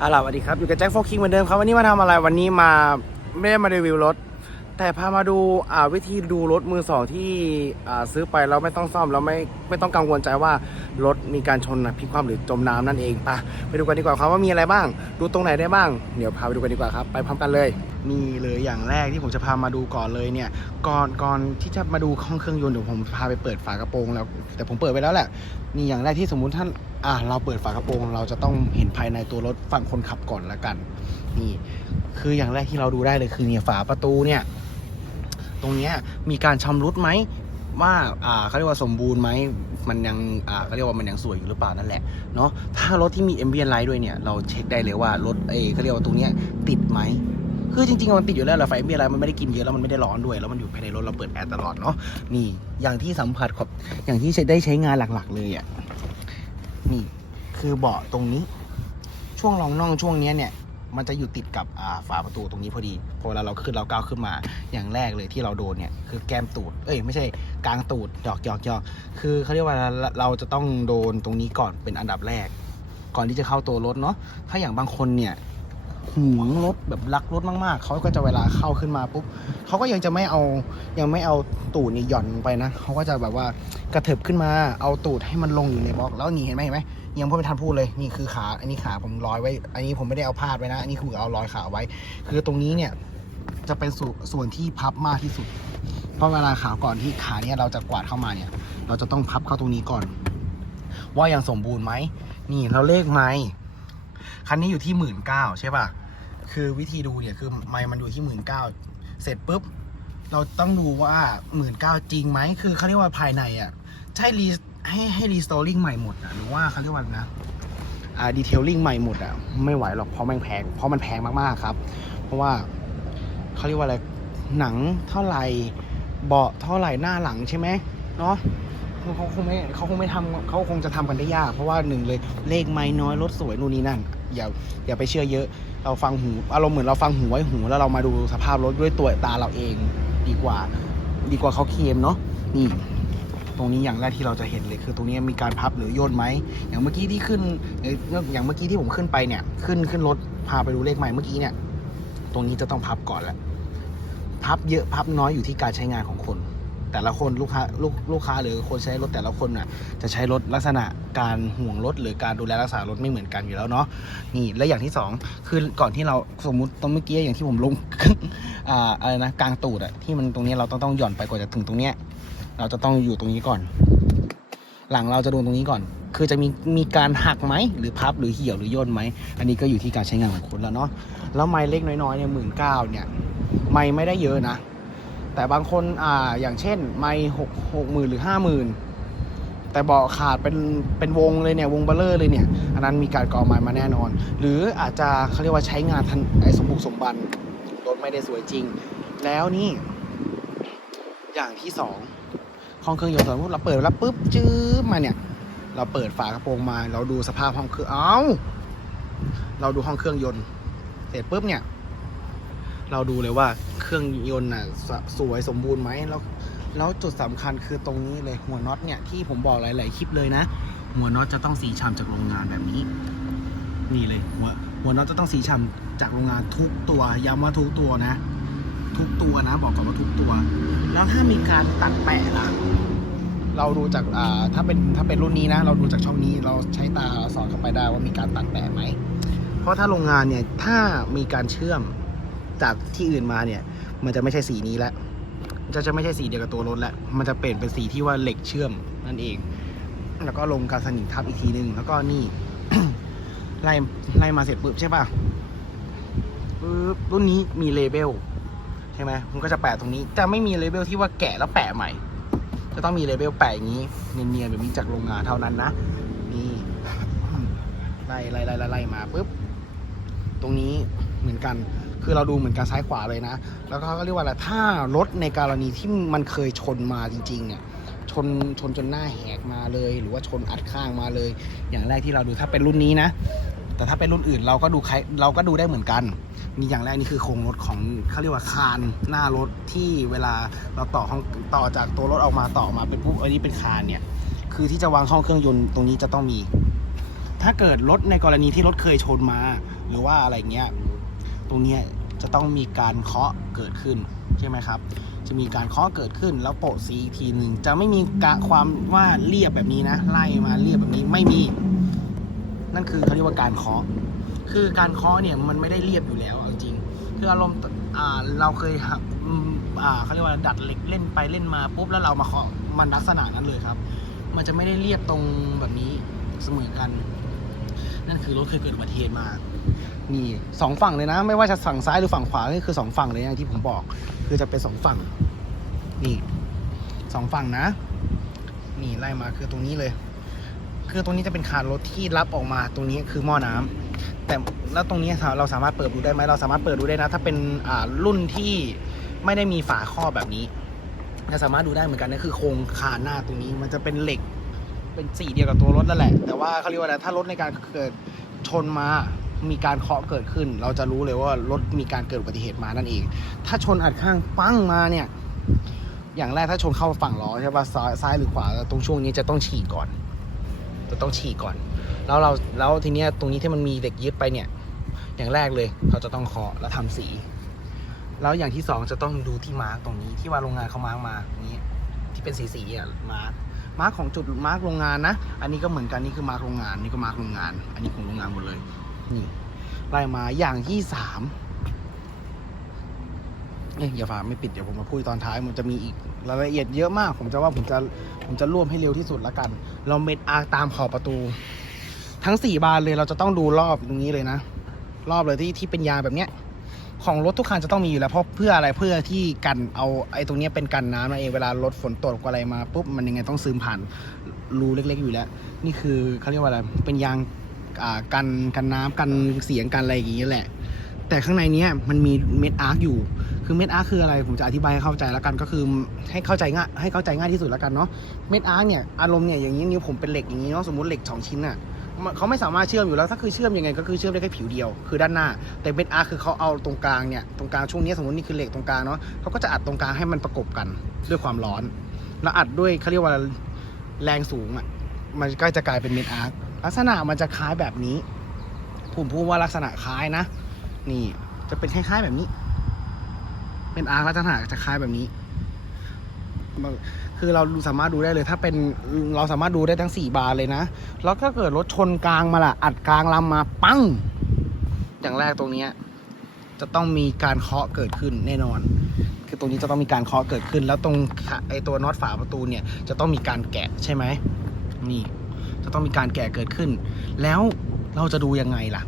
อาล่ะสวัสดีครับอยู่กับแจ็คโฟกิงเหมือนเดิมครับวันนี้มาทำอะไรวันนี้มาไม่ได้มารีวิวรถ แต่พามาดูอ่าวิธีดูรถมือสองที่อ่าซื้อไปแล้วไม่ต้องซ่อมแล้วไม่ไม่ต้องกังวลใจว่ารถมีการชนนะพลิกคว่ำหรือจมน้ำนั่นเองปะไปดูกันดีกว่าครับว่ามีอะไรบ้าง ดูตรงไหนได้บ้างเดี๋ยวพาไปดูกันดีกว่าครับ ไปพร้อมกันเลย นี่เลยอย่างแรกที่ผมจะพามาดูก่อนเลยเนี่ยก่อนก่อนที่จะมาดูห้องเครื่องยนต์เดี๋ยวผมพาไปเปิดฝากระโปรงแล้ว แต่ผมเปิดไปแล้วแหละนี่อย่างแรกที่สมมุติท่านอะเราเปิดฝากระโปรง เราจะต้องเห็นภายในตัวรถฝั่งคนขับก่อนละกัน นี่ คืออย่างแรกที่เราดูได้เลยคือเนี่ยฝาประตูเนี่ย ตรงเนี้ยมีการชำรุดไหมว่าอ่าเขาเรียกว่าสมบูรณ์ไหมมันยังอ่าเขาเรียกว่ามันยังสวยอยู่หรือเปล่านั่นแหละเนาะถ้ารถที่มี a m b i e n t light ด้วยเนี่ยเราเช็คได้เลยว่ารถเอเขาเรียกว่าตรงเนี้ยติดไหม คือจริงๆมันติดอยู่แล้วแหละไฟ a m b i e n t light มันไม่ได้กินเยอะแล้วมันไม่ได้ร้อนด้วย แล้วมันอยู่ภายในรถเราเปิดแอร์ตลอดเนาะนี่อย่างที่สัมผัสกับอย่างที่ได้ใช้งานหลักๆ เลยอะนี่คือเบาะตรงนี้ ช่วงรองน่องช่วงเนี้ยเนี่ยมันจะอยู่ติดกับฝาประตูตรงนี้พอดี พอเวลาเราขึ้นเราก้าวขึ้นมา อย่างแรกเลยที่เราโดนเนี่ยคือแก้มตูด เอ้ยไม่ใช่กลางตูดหยอกหยอกหยอกคือเขาเรียกว่าเราจะต้องโดนตรงนี้ก่อนเป็นอันดับแรก ก่อนที่จะเข้าตัวรถเนาะ ถ้าอย่างบางคนเนี่ย หวงรถแบบรักรถมากๆ เขาก็จะเวลาเข้าขึ้นมาปุ๊บเขาก็ยังจะไม่เอายังไม่เอาตูดนี่หย่อนไปนะเขาก็จะแบบว่ากระเถิบขึ้นมาเอาตูดให้มันลงอยู่ในบล็อกแล้วนี่เห็นไหมเห็นไหมยังพูดไม่ทันพูดเลยนี่คือขาอันนี้ขาผมร้อยไว้ อันนี้ผมไม่ได้เอาพาดไว้นะอันนี้คือเอาร้อยขาไว้ คือตรงนี้เนี่ยจะเป็นส่วนส่วนที่พับมากที่สุด เพราะเวลาขาก่อนที่ขาเนี่ยเราจะกวาดเข้ามาเนี่ย เราจะต้องพับเข้าตรงนี้ก่อน ว่ายังสมบูรณ์ไหมนี่เราเลขไม้ คันนี้อยู่ที่หมื่นเก้าใช่ป่ะ คือวิธีดูเนี่ยคือไมมันอยู่ที่หมื่นเก้าเสร็จปุ๊บ เราต้องดูว่าหมื่นเก้าจริงไหมคือเขาเรียกว่าภายในอะใช่รีให้ให้รีสโตอริ่งใหม่หมดอะหรือว่าเขาเรียกว่านะอ่าดีเทลลิ่งใหม่หมดอะไม่ไหวหรอกเพราะมันแพงเพราะมันแพงมากๆครับ เพราะว่าเขาเรียกว่าอะไรหนังเท่าไหร่เบาะเท่าไหร่หน้าหลังใช่ไหมเนาะเขาคงไม่เขาคงไม่ทำเขาคงจะทำกันได้ยาก เพราะว่าหนึ่งเลยเลขไม่น้อยรถสวยนู่นนี่นั่น อย่าอย่าไปเชื่อเยอะ เราฟังหูอารมณ์เหมือนเราฟังหูไว้หู แล้วเรามาดูสภาพรถด้วยตัวตาเราเองดีกว่า ดีกว่าเขาเคลมเนาะนี่ตรงนี้อย่างแรกที่เราจะเห็นเลยคือตรงนี้มีการพับหรือโยนไหมอย่างเมื่อกี้ที่ขึ้นเอ่ออย่างเมื่อกี้ที่ผมขึ้นไปเนี่ย ขึ้นขึ้นรถพาไปดูเลขใหม่เมื่อกี้เนี่ย ตรงนี้จะต้องพับก่อนแหละพับเยอะพับน้อยอยู่ที่การใช้งานของคน แต่ละคนลูกค้าลูกลูกค้าหรือคนใช้รถแต่ละคนน่ะจะใช้รถลักษณะการห่วงรถ หรือการดูแลรักษารถไม่เหมือนกันอยู่แล้วเนาะนี่และอย่างที่สองคือก่อนที่เราสมมุติตรงเมื่อกี้อย่างที่ผมลงอ่าอะไรนะกลางตูดอะที่มันตรงนี้เราต้องต้องหย่อนไปกว่าจะถึงตรงเนี้ยเราจะต้องอยู่ตรงนี้ก่อน หลังเราจะโดนตรงนี้ก่อน คือจะมีมีการหักไหมหรือพับหรือเหี่ยวหรือย่นไหม อันนี้ก็อยู่ที่การใช้งานของคุณแล้วเนาะแล้วไม้เล็กน้อยๆเนี่ยหมื่นเก้าเนี่ยไม้ไม่ได้เยอะนะ แต่บางคนอ่าอย่างเช่น ไม้หกหกหมื่นหรือห้าหมื่นแต่เบาะขาดเป็นเป็นวงเลยเนี่ยวงเบลเลอร์เลยเนี่ย อันนั้นมีการกอไม้มาแน่นอน หรืออาจจะเขาเรียกว่าใช้งานทันไอสมบุกสมบันรถไม่ได้สวยจริง แล้วนี่ อย่างที่สองห้องเครื่องยนต์สมมติเราเปิดแล้วปุ๊บจื้อมาเนี่ย เราเปิดฝากระโปรงมา เราดูสภาพห้องเครื่องเอ้า เราดูห้องเครื่องยนต์ เสร็จปุ๊บเนี่ย เราดูเลยว่าเครื่องยนต์น่ะสสวยสมบูรณ์ไหมแล้วแล้วจุดสำคัญคือตรงนี้เลยหัวน็อตเนี่ยที่ผมบอกหลาย ๆ คลิปเลยนะ หัวน็อตจะต้องสีฉ่ำจากโรงงานแบบนี้ นี่เลยหัวหัวน็อตจะต้องสีฉ่ำจากโรงงานทุกตัวย้ำว่าทุกตัวนะ ทุกตัวนะ บอกก่อนว่าทุกตัว แล้วถ้ามีการตัดแปะล่ะเราดูจากอ่าถ้าเป็นถ้าเป็นรุ่นนี้นะ เราดูจากช่องนี้เราใช้ตาสอดเข้าไปได้ว่ามีการตัดแปะไหมเพราะถ้าโรงงานเนี่ยถ้ามีการเชื่อม จากที่อื่นมาเนี่ย มันจะไม่ใช่สีนี้แล้วจะจะไม่ใช่สีเดียวกับตัวรถแล้ว มันจะเปลี่ยนเป็นสีที่ว่าเหล็กเชื่อมนั่นเอง แล้วก็ลงการสนิมทับอีกทีนึง แล้วก็นี่ ไล่ไล่มาเสร็จปุ๊บใช่ป่ะปุ๊บรุ่นนี้มีเลเบลใช่ไหมมันก็จะแปะตรงนี้แต่ไม่มีเลเบลที่ว่าแกะแล้วแปะใหม่ จะต้องมีเลเบลแปะอย่างนี้ เนียนๆแบบนี้จากโรงงานเท่านั้นนะ นี่ไล่ไล่ไล่ไล่มาปุ๊บ ตรงนี้เหมือนกัน คือเราดูเหมือนกันซ้ายขวาเลยนะ แล้วก็เขาเรียกว่าอะไรถ้ารถในกรณีที่มันเคยชนมาจริงๆเนี่ยชนชนจนหน้าแหกมาเลย หรือว่าชนอัดข้างมาเลย อย่างแรกที่เราดูถ้าเป็นรุ่นนี้นะ แต่ถ้าเป็นรุ่นอื่นเราก็ดูใครเราก็ดูได้เหมือนกันมีอย่างแรกนี่คือโครงรถของเขาเรียกว่าคานหน้ารถที่เวลาเราต่อห้องต่อจากตัวรถออกมาต่อมาเป็นปุ๊บอันนี้เป็นคานเนี่ยคือที่จะวางห้องเครื่องยนต์ตรงนี้จะต้องมี ถ้าเกิดรถในกรณีที่รถเคยชนมา หรือว่าอะไรเงี้ยตรงเนี้ย จะต้องมีการเคาะเกิดขึ้นใช่ไหมครับ จะมีการเคาะเกิดขึ้นแล้วโปะสีอีกทีหนึ่งจะไม่มีกะความว่าเรียบแบบนี้นะ ไล่มาเรียบแบบนี้ไม่มี นั่นคือเขาเรียกว่าการเคาะ คือการเคาะเนี่ยมันไม่ได้เรียบอยู่แล้วเอาจริงคืออารมณ์อ่าเราเคยหักอ่าเขาเรียกว่าดัดเหล็กเล่นไปเล่นมาปุ๊บแล้วเรามาเคาะมันลักษณะนั้นเลยครับ มันจะไม่ได้เรียบตรงแบบนี้เสมอกัน นั่นคือรถเคยเกิดอุบัติเหตุมา นี่สองฝั่งเลยนะ ไม่ว่าจะฝั่งซ้ายหรือฝั่งขวานี่คือสองฝั่งเลยอย่างที่ผมบอก คือจะเป็นสองฝั่ง นี่สองฝั่งนะ นี่ไล่มาคือตรงนี้เลย คือตรงนี้จะเป็นคานรถที่รับออกมาตรงนี้คือหม้อน้ำแต่แล้วตรงนี้เราสามารถเปิดดูได้ไหมเราสามารถเปิดดูได้นะ ถ้าเป็นอ่ารุ่นที่ไม่ได้มีฝาครอบแบบนี้จะสามารถดูได้เหมือนกันนั่นคือโครงคานหน้าตรงนี้ มันจะเป็นเหล็กเป็นสีเดียวกับตัวรถนั่นแหละ แต่ว่าเขาเรียกว่าอะไรถ้ารถในการเกิดชนมา มีการเคาะเกิดขึ้น เราจะรู้เลยว่ารถมีการเกิดอุบัติเหตุมานั่นเอง ถ้าชนอัดข้างปั้งมาเนี่ย อย่างแรกถ้าชนเข้าฝั่งล้อใช่ป่ะซ้ายหรือขวาตรงช่วงนี้จะต้องฉีกก่อน จะต้องฉีกก่อน แล้วเราแล้วทีเนี้ยตรงนี้ที่มันมีเหล็กยึดไปเนี่ย อย่างแรกเลยเขาจะต้องเคาะแล้วทำสีแล้วอย่างที่สองจะต้องดูที่มาร์กตรงนี้ที่ว่าโรงงานเขามาร์กมานี้ที่เป็นสีสีอะมาร์กมาร์กของจุดมาร์กโรงงานนะ อันนี้ก็เหมือนกันนี่คือมาร์กโรงงานนี่ก็มาร์กโรงงาน อันนี้ของโรงงานหมดเลย นี่ไล่มาอย่างที่สามเอ้ยอย่าฝาไม่ปิดเดี๋ยวผมมาพูดตอนท้ายมันจะมีอีกรายละเอียดเยอะมาก ผมจะว่าผมจะผมจะรวมให้เร็วที่สุดละกัน เราเม็ดอาร์ตามขอบประตู ทั้งสี่บานเลยเราจะต้องดูรอบตรงนี้เลยนะ รอบเลยที่ที่เป็นยางแบบเนี้ยของรถทุกคันจะต้องมีอยู่แล้วเพราะเพื่ออะไรเพื่อที่กันเอาไอ้ตรงนี้เป็นกันน้ำนั่นเองเวลารถฝนตกอะไรมาปุ๊บมันยังไงต้องซึมผ่านรูเล็ก ๆ อยู่แล้ว นี่คือเขาเรียกว่าอะไรเป็นยาง กันกันน้ำกันเสียงกันอะไรอย่างเงี้ยแหละ แต่ข้างในเนี้ยมันมีเม็ดอาร์คอยู่ คือเม็ดอาร์คคืออะไรผมจะอธิบายให้เข้าใจแล้วกันก็คือให้เข้าใจง่ายให้เข้าใจง่ายที่สุดแล้วกันเนาะเม็ดอาร์คเนี่ยอารมณ์เนี่ยอย่างนี้นิ้วผมเป็นเหล็กอย่างนี้เนาะสมมติเหล็กสองชิ้นอะเขาไม่สามารถเชื่อมอยู่แล้วถ้าคือเชื่อมยังไงก็คือเชื่อมได้แค่ผิวเดียวคือด้านหน้า แต่เม็ดอาร์คือเขาเอาตรงกลางเนี่ยตรงกลางช่วงนี้สมมตินี่คือเหล็กตรงกลางเนาะเขาก็จะอัดตรงกลางให้มันประกบกันด้วยความร้อน แล้วอัดด้วยเขาเรียกว่าแรงสูงอะมันก็จะกลายเป็นเม็ดอาร์ ลักษณะมันจะคล้ายแบบนี้ ผมพูดว่าลักษณะคล้ายนะ นี่จะเป็นคล้ายๆแบบนี้ เป็นอาร์ลักษณะจะคล้ายแบบนี้คือเราสามารถดูได้เลย ถ้าเป็นเราสามารถดูได้ทั้งสี่บานเลยนะ แล้วถ้าเกิดรถชนกลางมาล่ะ อัดกลางลำมาปั้ง อย่างแรกตรงนี้จะต้องมีการเคาะเกิดขึ้นแน่นอน คือตรงนี้จะต้องมีการเคาะเกิดขึ้น แล้วตรงไอตัวน็อตฝาประตูเนี่ย จะต้องมีการแกะใช่ไหมนี่ จะต้องมีการแกะเกิดขึ้น แล้วเราจะดูยังไงล่ะ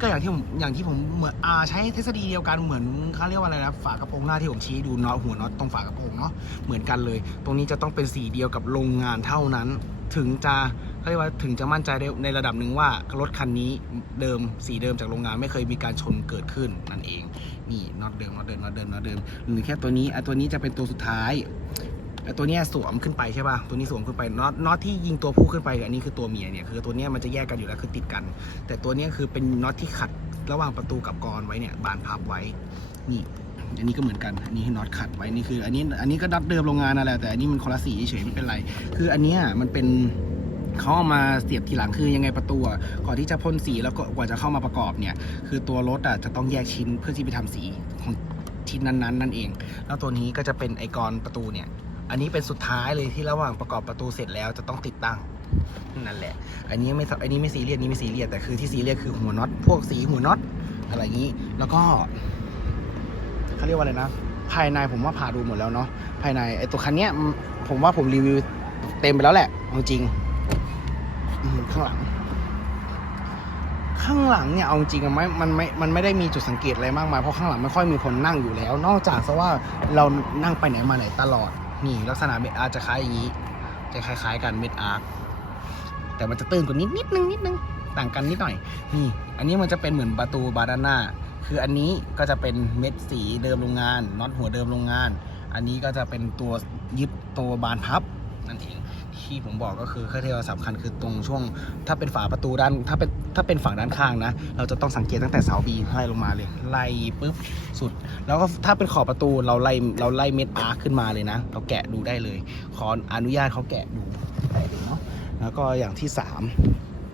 ก็อย่างที่ผมอย่างที่ผมเหมือนอาใช้ทฤษฎีเดียวกันเหมือนเขาเรียกว่าอะไรนะฝากระโปรงหน้าที่ผมชี้ดูน็อตหัวน็อตตรงฝากระโปรงเนาะเหมือนกันเลย ตรงนี้จะต้องเป็นสีเดียวกับโรงงานเท่านั้น ถึงจะเขาเรียกว่าถึงจะมั่นใจในระดับหนึ่งว่ารถคันนี้เดิมสีเดิมจากโรงงานไม่เคยมีการชนเกิดขึ้นนั่นเองนี่น็อตเดิมน็อตเดิมน็อตเดิมน็อตเดิมหรือแค่ตัวนี้ไอ้ตัวนี้จะเป็นตัวสุดท้าย ตัวเนี้ยสวมขึ้นไปใช่ป่ะ ตัวนี้สวมขึ้นไปน็อตน็อตที่ยิงตัวผู้ขึ้นไปกับอันนี้คือตัวเมียเนี่ยคือตัวเนี้ยมันจะแยกกันอยู่แล้วคือติดกัน แต่ตัวเนี้ยคือเป็นน็อตที่ขัดระหว่างประตูกับกรไว้เนี่ยบานพับไว้นี่อันนี้ก็เหมือนกันอันนี้ให้น็อตขัดไว้นี่คือ อันนี้อันนี้ก็ดัดเดิมโรงงานนั่นแหละแต่อันนี้มันคนละสีเฉยไม่เป็นไร คืออันเนี้ยมันเป็นเขาเอามาเสียบทีหลังคือยังไงประตูก่อนที่จะพ่นสีแล้วก็กว่าจะเข้ามาประกอบเนี่ย คือตัวรถอะจะต้องแยกชิ้นเพื่อที่ไปทำสีของชิ้นนั้นๆนั่นเอง แล้วตัวนี้ก็จะเป็นไอกรประตูเนี่ย อันนี้เป็นสุดท้ายเลยที่ระหว่างประกอบประตูเสร็จแล้วจะต้องติดตั้งนั่นแหละ อันนี้ไม่อันนี้ไม่ซีเรียสนี้ไม่ซีเรียสแต่คือที่ซีเรียสคือหัวน็อตพวกสีหัวน็อตอะไรอย่างนี้ แล้วก็เขาเรียกว่าอะไรนะ ภายในผมว่าผ่าดูหมดแล้วเนาะภายในไอตัวคันเนี้ยผมว่าผมรีวิวเต็มไปแล้วแหละเอาจริงข้างหลัง ข้างหลังเนี่ยเอาจริงอะไม่มันไม่มันไม่ได้มีจุดสังเกตอะไรมากมายเพราะข้างหลังไม่ค่อยมีคนนั่งอยู่แล้ว นอกจากซะว่าเรานั่งไปไหนมาไหนตลอด นี่ลักษณะเม็ดอาร์จะคล้ายอย่างนี้ จะคล้ายๆกันเม็ดอาร์แต่มันจะตื้นกว่านิดนิดนึงนิดนึงต่างกันนิดหน่อย นี่ อันนี้มันจะเป็นเหมือนประตูบานด้านหน้าคืออันนี้ก็จะเป็นเม็ดสีเดิมโรงงานน็อตหัวเดิมโรงงาน อันนี้ก็จะเป็นตัวยึดตัวบานพับนั่นเอง ที่ผมบอกก็คือเครื่องเทศสำคัญคือตรงช่วง ถ้าเป็นฝาประตูด้านถ้าเป็นถ้าเป็นฝั่งด้านข้างนะ เราจะต้องสังเกตตั้งแต่เสาบีไล่ลงมาเลย ไล่ปุ๊บสุด แล้วก็ถ้าเป็นขอบประตูเราไล่เราไล่เม็ดอาร์คขึ้นมาเลยนะ เราแกะดูได้เลย ขออนุญาตเขาแกะดูได้เลยเนาะแล้วก็อย่างที่สาม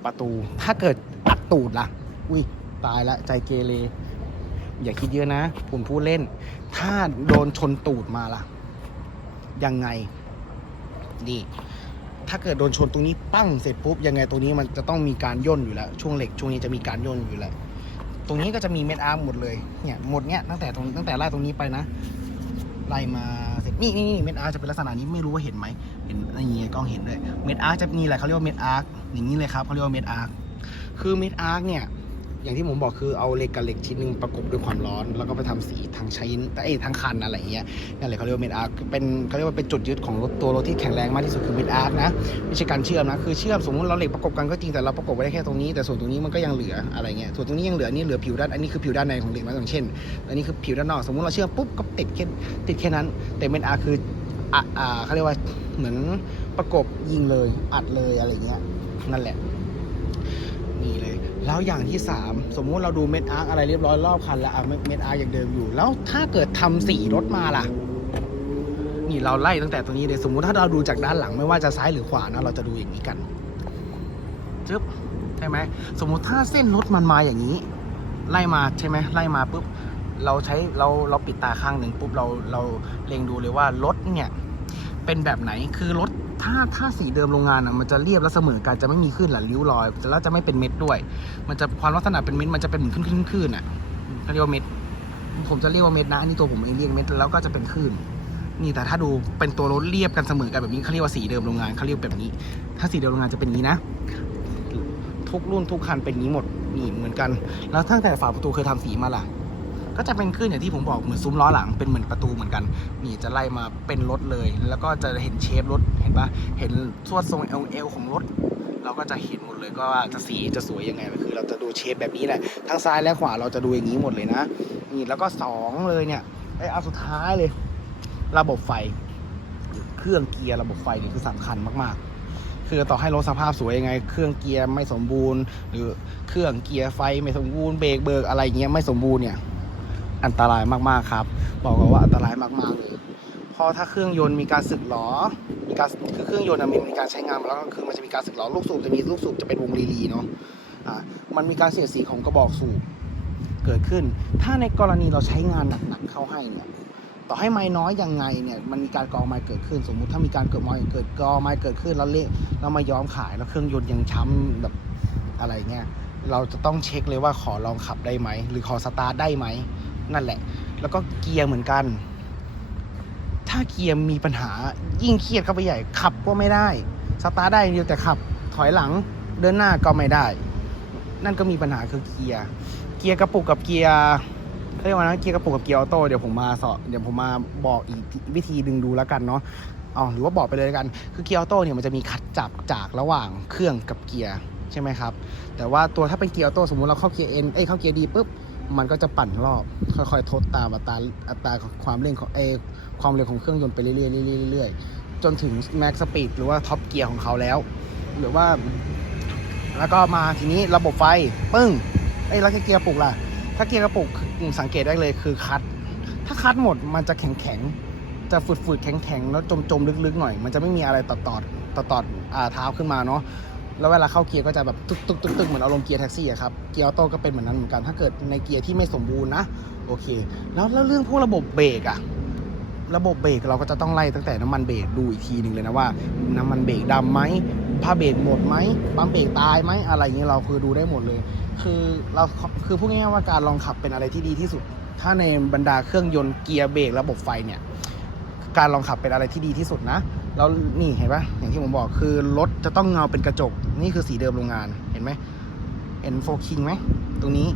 ประตู ถ้าเกิดอัดตูดล่ะ อุ้ยตายละใจเกเรอย่าคิดเยอะนะ ผมพูดเล่น ถ้าโดนชนตูดมาล่ะ ยังไง นี่ ถ้าเกิดโดนชนตรงนี้ปั้งเสร็จปุ๊บยังไงตรงนี้มันจะต้องมีการย่นอยู่แล้วช่วงเหล็กช่วงนี้จะมีการย่นอยู่แล้ว ตรงนี้ก็จะมีเม็ดอาร์มหมดเลยเนี่ยหมดเนี้ยตั้งแต่ตรงตั้งแต่ไล่ตรงนี้ไปนะไล่มาเสร็จนี่นี่เม็ดอาร์จะเป็นลักษณะนี้ไม่รู้ว่าเห็นไหมเห็นนี่ไงกล้องเห็นด้วยเม็ดอาร์จะนี่แหละเขาเรียกว่าเม็ดอาร์อย่างนี้เลยครับเขาเรียกว่าเม็ดอาร์คือเม็ดอาร์เนี่ย อย่างที่ผมบอกคือเอาเหล็กกับเหล็กชิ้นหนึ่งประกบด้วยความร้อน แล้วก็ไปทำสีทางชิ้นแต่ไอ้ทางคันอะไรเงี้ยนั่นแหละเขาเรียกว่าเม็ดอาร์เป็นเขาเรียกว่าเป็นจุดยึดของรถตัวรถที่แข็งแรงมากที่สุดคือเม็ดอาร์นะไม่ใช่การเชื่อมนะคือเชื่อมสมมติเราเหล็กประกบกันก็จริงแต่เราประกบไว้ได้แค่ตรงนี้แต่ส่วนตรงนี้มันก็ยังเหลืออะไรเงี้ยส่วนตรงนี้ยังเหลือนี่เหลือผิวด้านอันนี้คือผิวด้านในของเหล็กนะอย่างเช่น อันนี้คือผิวด้านนอกสมมติเราเชื่อมปุ๊บก็ติดแค่ติดแค่นั้น แต่เมดอาร์คืออ่าเขาเรียกว่าเหมือนประกบยิงเลยอัดเลยอะไรเงี้ยนั่นแหละนี่เลย แล้วอย่างที่ 3 สมมุติเราดูเม็ดอาร์คอะไรเรียบร้อยรอบคันแล้วเม็ดอาร์คยังเดิมอยู่ แล้วถ้าเกิดทำสีรถมาล่ะ นี่เราไล่ตั้งแต่ตัวนี้เลยสมมุติถ้าเราดูจากด้านหลังไม่ว่าจะซ้ายหรือขวานะเราจะดูอย่างนี้กันจึ๊บใช่ไหมสมมุติถ้าเส้นรถมันมาอย่างนี้ ไล่มาใช่ไหมไล่มาปุ๊บเราใช้เราเราปิดตาข้างหนึ่งปุ๊บเราเราเล็งดูเลยว่ารถเนี่ยเป็นแบบไหนคือรถ ถ้าถ้าสีเดิมโรงงานอะมันจะเรียบและเสมอกันจะไม่มีขึ้นหรือริ้วรอยแล้วจะไม่เป็นเม็ดด้วย มันจะความลักษณะเป็นเม็ดมันจะเป็นเหมือนขึ้นขึ้นขึ้นอะเขาเรียกว่าเม็ดผมจะเรียกว่าเม็ดนะอันนี้ตัวผมเองเรียกเม็ดแล้วก็จะเป็นคลื่นนี่แต่ถ้าดูเป็นตัวรถเรียบกันเสมอกันแบบนี้เขาเรียกว่าสีเดิมโรงงานเขาเรียกแบบนี้ ถ้าสีเดิมโรงงานจะเป็นนี้นะ ทุกรุ่นทุกคันเป็นนี้หมดนี่เหมือนกัน แล้วตั้งแต่ฝาประตูเคยทำสีมาล่ะ ก็จะเป็นคลื่นอย่างที่ผมบอกเหมือนซุ้มล้อหลังเป็นเหมือนประตูเหมือนกันนี่จะไล่มาเป็นรถเลย แล้วก็จะเห็นเชฟรถเห็นปะเห็นสวดทรงเอลเอลของรถ เราก็จะเห็นหมดเลยก็ว่าจะสีจะสวยยังไงคือ เราจะดูเชฟแบบนี้แหละทั้งซ้ายและขวาเราจะดูอย่างนี้หมดเลยนะนี่แล้วก็สองเลยเนี่ยไอ้เอาสุดท้ายเลย ระบบไฟ เครื่องเกียร์ระบบไฟนี่คือสำคัญมากๆคือต่อให้รถสภาพสวยยังไง เครื่องเกียร์ไม่สมบูรณ์ หรือเครื่องเกียร์ไฟไม่สมบูรณ์เบรกเบิกอะไรเงี้ยไม่สมบูรณ์เนี่ย อันตรายมากๆครับ บอกกันว่าอันตรายมากๆเลยเพอถ้าเครื่องยนต์มีการสึกหรอมีการคือเครื่องยนต์มันมีการใช้งานมาแล้วก็คือมันจะมีการสึกหรอลูกสูบจะมีลูกสูบจะเป็นวงรีลีเนาะอ่ามันมีการเสียดสีของกระบอกสูบเกิดขึ้น ถ้าในกรณีเราใช้งานหนักๆเข้าให้เนี่ยต่อให้ไม้น้อยยังไงเนี่ยมันมีการกรองไม้เกิดขึ้น สมมุติถ้ามีการเกิดไม้เกิดกรองไม้เกิดขึ้นแล้วเละแล้วมาย้อมขายแล้วเครื่องยนต์ยังช้ำแบบอะไรเงี้ยเราจะต้องเช็คเลยว่าขอลองขับได้ไหมหรือขอสตาร์ทได้ไหม นั่นแหละ แล้วก็เกียร์เหมือนกัน ถ้าเกียร์มีปัญหายิ่งเครียดเข้าไปใหญ่ขับก็ไม่ได้ สตาร์ทได้เดียวแต่ขับ ถอยหลังเดินหน้าก็ไม่ได้ นั่นก็มีปัญหาคือเกียร์ เกียร์กระปุกกับเกียร์เรียกว่านะเกียร์กระปุกกับเกียร์ออโต้เดี๋ยวผมมาสอนเดี๋ยวผมมาบอกอีกวิธีดึงดูแล้วกันเนาะอ๋อหรือว่าบอกไปเลยแล้วกันคือเกียร์ออโต้เนี่ยมันจะมีคัดจับจากระหว่างเครื่องกับเกียร์ใช่ไหมครับ แต่ว่าตัวถ้าเป็นเกียร์ออโต้สมมุติเราเข้าเกียร์เอ็นเอ้ยเข้าเกียร์ดีปุ๊บ มันก็จะปั่นรอบ ค่อยๆ ทดตามอัตราอัตราความเร่งของเอความเร็วของเครื่องยนต์ไปเรื่อยๆเรื่อยๆจนถึงแม็กสปีดหรือว่าท็อปเกียร์ของเขาแล้ว หรือว่า แล้วก็มาทีนี้ระบบไฟ ปึ้งไอ้แล้วเกียร์ปุกล่ะ ถ้าเกียร์กระปุกสังเกตได้เลยคือคัด ถ้าคัดหมดมันจะแข็งแข็งๆจะฝืดๆแข็งๆ แล้วจมๆ ลึกๆ หน่อย มันจะไม่มีอะไรตอดตอดตอดตอดๆอ่าเท้าขึ้นมาเนาะ แล้วเวลาเข้าเกียร์ก็จะแบบตึกตึกตึกตึกเหมือนอารมณ์เกียร์แท็กซี่อะครับ เกียร์ออโต้ก็เป็นเหมือนนั้นเหมือนกัน ถ้าเกิดในเกียร์ที่ไม่สมบูรณ์นะ โอเค แล้วแล้วเรื่องพวกระบบเบรกอะระบบเบรกเราก็จะต้องไล่ตั้งแต่น้ำมันเบรกดูอีกทีหนึ่งเลยนะว่า น้ำมันเบรกดำไหมผ้าเบรกหมดไหมปั๊มเบรกตายไหมอะไรอย่างเงี้ยเราคือดูได้หมดเลย คือเราคือพูดง่ายๆว่าการลองขับเป็นอะไรที่ดีที่สุด ถ้าในบรรดาเครื่องยนต์เกียร์เบรกระบบไฟเนี่ยการลองขับเป็นอะไรที่ดีที่สุดนะ แล้วนี่เห็นปะอย่างที่ผมบอกคือรถจะต้องเงาเป็นกระจก นี่คือสีเดิมโรงงานเห็นไหมเห็นโฟคิงไหมตรงนี้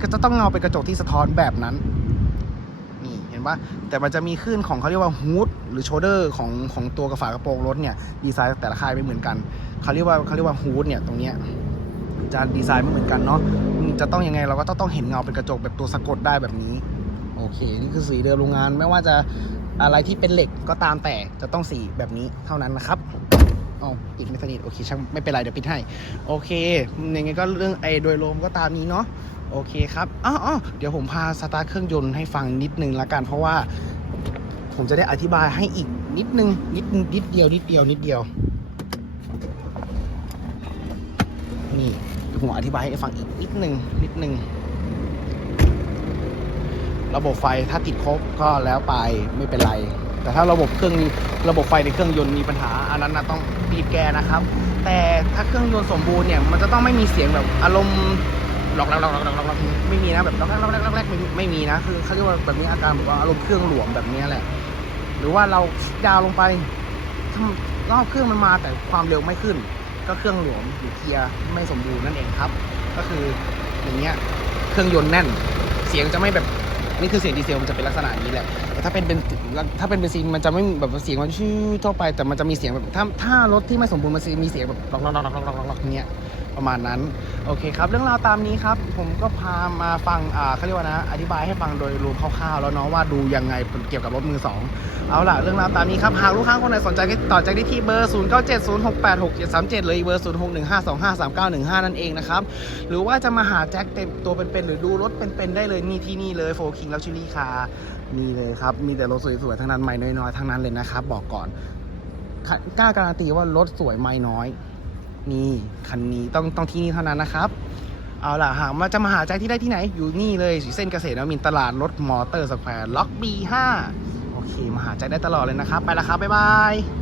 ก็จะต้องเงาเป็นกระจกที่สะท้อนแบบนั้น นี่เห็นปะแต่มันจะมีขึ้นของเขาเรียกว่าฮูดหรือโชเดอร์ของของตัวกระฝากระโปรงรถเนี่ยดีไซน์แต่ละค่ายไม่เหมือนกันเขาเรียกว่าเขาเรียกว่าฮูดเนี่ยตรงเนี้ยจะดีไซน์ไม่เหมือนกันเนาะจะต้องยังไงเราก็ต้องต้องเห็นเงาเป็นกระจกแบบตัวสะกดได้แบบนี้ โอเค นี่คือสีเดิมโรงงานไม่ว่าจะอะไรที่เป็นเหล็กก็ตามแต่จะต้องสีแบบนี้เท่านั้นนะครับ อ๋ออีกไม่สนิทโอเคช่างไม่เป็นไรเดี๋ยวปิดให้ โอเคยังไงก็เรื่องไอ้โดยรวมก็ตามนี้เนาะโอเคครับอ๋อออเดี๋ยวผมพาสตาร์ทเครื่องยนต์ให้ฟังนิดนึงละกัน เพราะว่า ผมจะได้อธิบายให้อีกนิดนึงนิดนิดเดียวนิดเดียวนิดเดียว นี่เดี๋ยวผมอธิบายให้ฟังอีกนิดนึงนิดนึงระบบไฟถ้าติดครบก็แล้วไปไม่เป็นไร แต่ถ้าระบบเครื่องระบบไฟในเครื่องยนต์มีปัญหา อันนั้นนะต้องรีบแก้นะครับ แต่ถ้าเครื่องยนต์สมบูรณ์เนี่ยมันจะต้องไม่มีเสียงแบบอารมณ์หลอกๆๆๆๆๆไม่มีนะแบบล็อกแรกล็อกแรกล็อกแรกไม่ไม่มีนะคือเขาเรียกว่าแบบนี้อาการแบบว่าอารมณ์เครื่องหลวมแบบนี้แหละ หรือว่าเราดาวลงไปถ้ารอบเครื่องมันมาแต่ความเร็วไม่ขึ้น ก็เครื่องหลวมหรือเกียร์ไม่สมบูรณ์นั่นเองครับ ก็คืออย่างเงี้ยเครื่องยนต์แน่น เสียงจะไม่แบบ นี่คือเสียงดีเซลมันจะเป็นลักษณะนี้แหละแต่ถ้าเป็นเบนถ้าเป็นเบนซินมันจะไม่แบบเสียงมันชื่อทั่วไป แต่มันจะมีเสียงแบบถ้าถ้ารถที่ไม่สมบูรณ์มันจะมีเสียงแบบล็อกล็อกล็อกล็อกล็อกล็อกเงี้ยประมาณนั้นโอเคครับ เรื่องราวตามนี้ครับ ผมก็พามาฟังอ่าเขาเรียกว่านะ อธิบายให้ฟังโดยรวมคร่าวๆ แล้วเนาะว่าดูยังไงเกี่ยวกับรถมือสองเอาล่ะ เรื่องราวตามนี้ครับ หากลูกค้าคนไหนสนใจก็ต่อจากได้ที่เบอร์ 0 9 7 0 6 8 6 7 3 7หรืออีกเบอร์ 0 6 1 5 2 5 3 9 1 5 นั่นเองนะครับ หรือว่าจะมาหาแจ็คเต็มตัวเป็นๆหรือดูรถเป็นๆได้เลยนี่ที่นี่เลยโฟคิงแล้วชิลี่คานี่เลยครับ มีแต่รถสวยๆทั้งนั้นไม่น้อยๆทั้งนั้นเลยนะครับ บอกก่อนกล้าการันตีว่ารถสวยไม่น้อย นี่คันนี้ต้องต้องที่นี่เท่านั้นนะครับ เอาล่ะหากมาจะมาหาแจ็คที่ได้ที่ไหน อยู่นี่เลยเส้นเกษตรนมินตลาดรถมอเตอร์สแควร์ล็อก B5 โอเค มาหาแจ็คได้ตลอดเลยนะครับ ไปล้วครับ บ๊ายบาย